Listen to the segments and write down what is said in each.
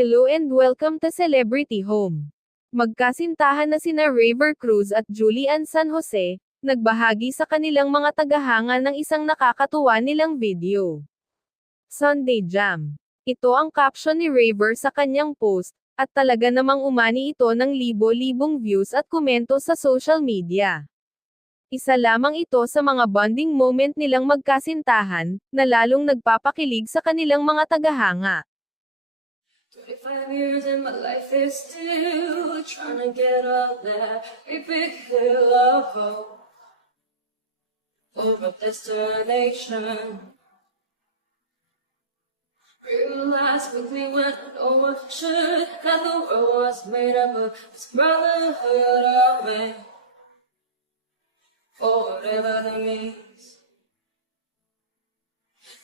Hello and welcome to Celebrity Home. Magkasintahan na sina Raver Cruz at Julian San Jose, nagbahagi sa kanilang mga tagahanga ng isang nakakatuwa nilang video. Sunday Jam. Ito ang caption ni Raver sa kanyang post, at talaga namang umani ito ng libo-libong views at komento sa social media. Isa lamang ito sa mga bonding moment nilang magkasintahan, na lalong nagpapakilig sa kanilang mga tagahanga. 25 years and my life is still trying to get up that great big hill of oh, hope oh. for a destination. Realized quickly when no one should that the world was made up of this brotherhood of man. For whatever that means.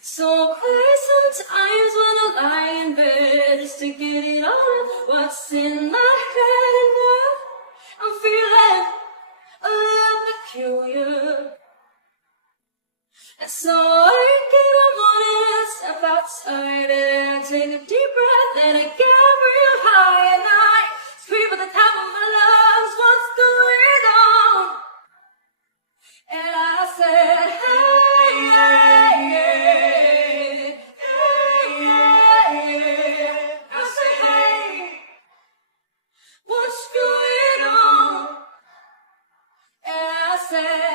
So clear sometimes when I lie in bed just to get it all out what's in my head and now I'm feeling a little peculiar. And so I get up morning and step outside and take a deep breath and I get real high and I scream at the top of my lungs what's going on? And I said, hey, hey, hey, what's